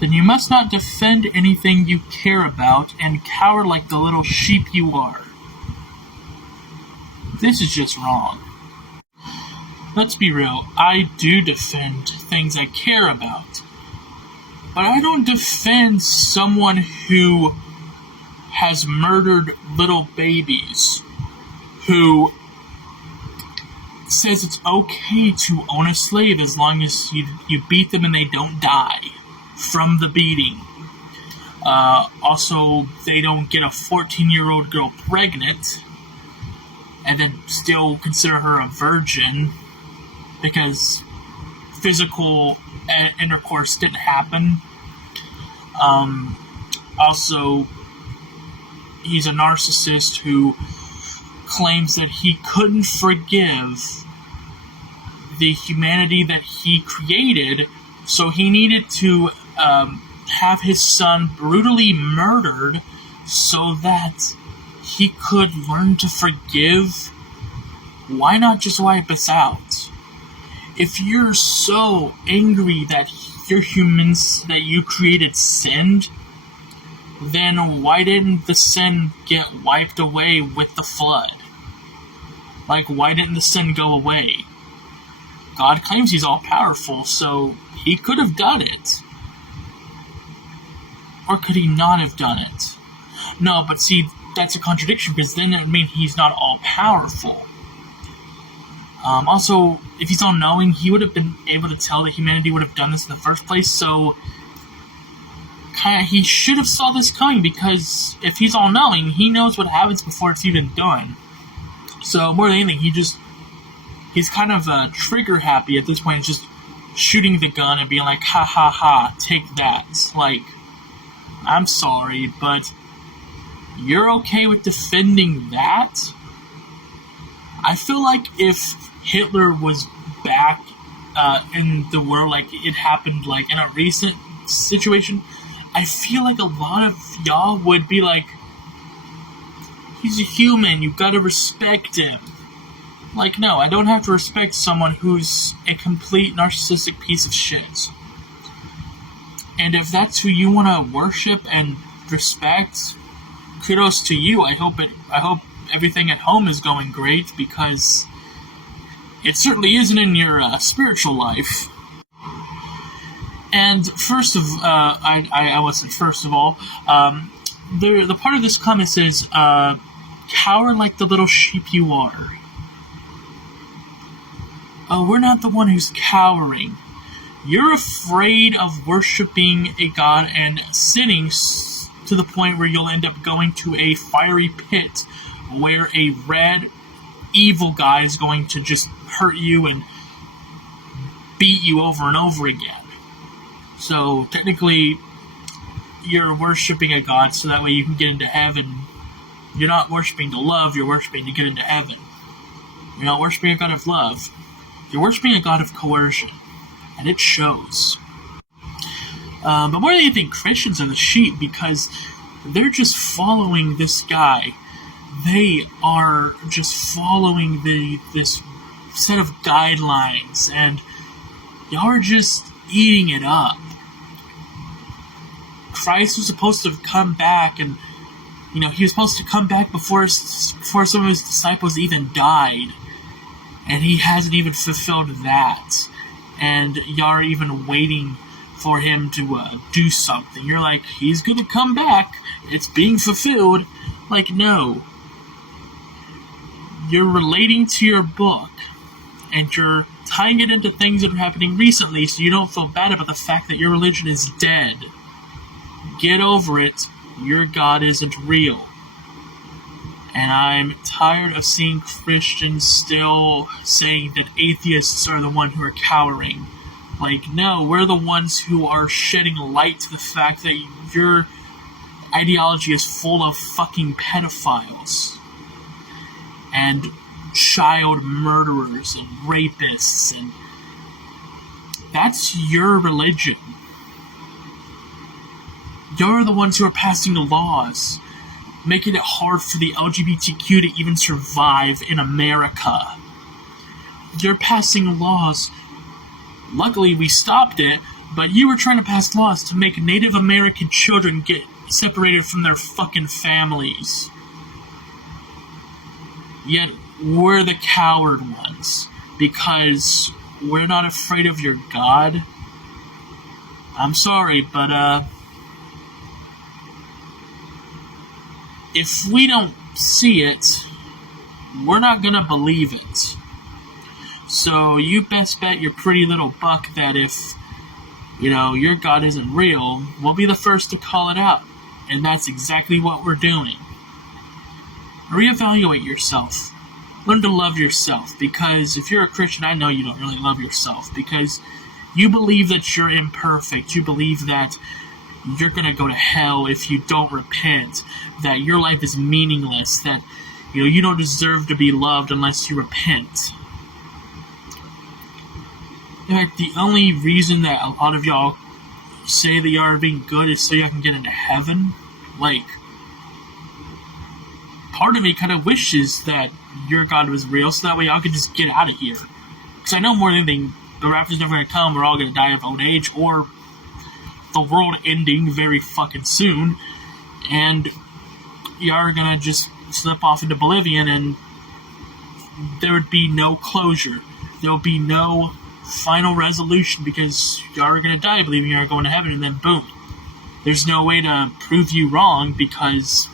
then you must not defend anything you care about and cower like the little sheep you are. This is just wrong. Let's be real, I do defend things I care about. But I don't defend someone who has murdered little babies, who says it's okay to own a slave as long as you beat them and they don't die from the beating. Also, they don't get a 14-year-old girl pregnant and then still consider her a virgin because physical intercourse didn't happen. Also, he's a narcissist who claims that he couldn't forgive the humanity that he created, so he needed to have his son brutally murdered so that he could learn to forgive. Why not just wipe us out? If you're so angry that your humans that you created sinned, then why didn't the sin get wiped away with the flood? Like, why didn't the sin go away? God claims he's all-powerful, so he could have done it. Or could he not have done it? No, but see, that's a contradiction, because then it would mean he's not all-powerful. Also, if he's all-knowing, he would have been able to tell that humanity would have done this in the first place, so he should have saw this coming, because if he's all-knowing, he knows what happens before it's even done. So, more than anything, he's kind of trigger-happy at this point, just shooting the gun and being like, ha ha ha, take that. Like, I'm sorry, but you're okay with defending that? I feel like if Hitler was back in the world, like it happened like in a recent situation, I feel like a lot of y'all would be like, he's a human, you've got to respect him. Like, no, I don't have to respect someone who's a complete narcissistic piece of shit. And if that's who you want to worship and respect, kudos to you. I hope everything at home is going great, because it certainly isn't in your spiritual life. And first of all, the part of this comment says, cower like the little sheep you are. We're not the one who's cowering. You're afraid of worshiping a god and sinning to the point where you'll end up going to a fiery pit where a red evil guy is going to just hurt you and beat you over and over again. So technically, you're worshiping a god so that way you can get into heaven. You're not worshiping to love, you're worshiping to get into heaven. You're not worshiping a god of love. You're worshiping a god of coercion. And it shows. But more than anything, Christians are the sheep, because they're just following this guy. They are just following this set of guidelines, and y'all are just eating it up. Christ was supposed to come back, and he was supposed to come back before some of his disciples even died, and he hasn't even fulfilled that. And y'all are even waiting for him to do something. You're like, he's going to come back. It's being fulfilled. Like, no. You're relating to your book, and you're tying it into things that are happening recently so you don't feel bad about the fact that your religion is dead. Get over it. Your God isn't real. And I'm tired of seeing Christians still saying that atheists are the ones who are cowering. Like, no, we're the ones who are shedding light to the fact that your ideology is full of fucking pedophiles. And child murderers and rapists, and that's your religion. You're the ones who are passing the laws, making it hard for the LGBTQ to even survive in America. You're passing laws. Luckily, we stopped it, But you were trying to pass laws to make Native American children get separated from their fucking families. Yet we're the coward ones because we're not afraid of your God. I'm sorry, but if we don't see it, we're not gonna believe it. So you best bet your pretty little buck that if, your God isn't real, we'll be the first to call it out. And that's exactly what we're doing. Reevaluate yourself. Learn to love yourself, because if you're a Christian, I know you don't really love yourself, because you believe that you're imperfect. You believe that you're going to go to hell if you don't repent, that your life is meaningless, that you don't deserve to be loved unless you repent. In fact, the only reason that a lot of y'all say that y'all are being good is so y'all can get into heaven. Like, part of me kind of wishes that your God was real, so that way y'all could just get out of here. Because I know more than anything, the rapture's never going to come, we're all going to die of old age, or the world ending very fucking soon, and y'all are going to just slip off into oblivion, and there would be no closure. There will be no final resolution, because y'all are going to die believing you're going to heaven, and then boom. There's no way to prove you wrong, because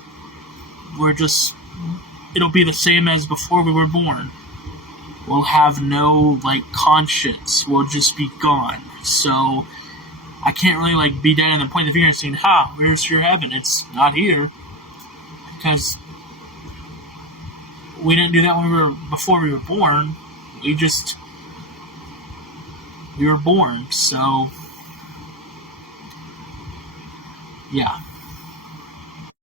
it'll be the same as before we were born. We'll have no, conscience. We'll just be gone. So, I can't really, be down and point the finger and saying, where's your heaven? It's not here. Because we didn't do that before we were born. We were born. So, yeah.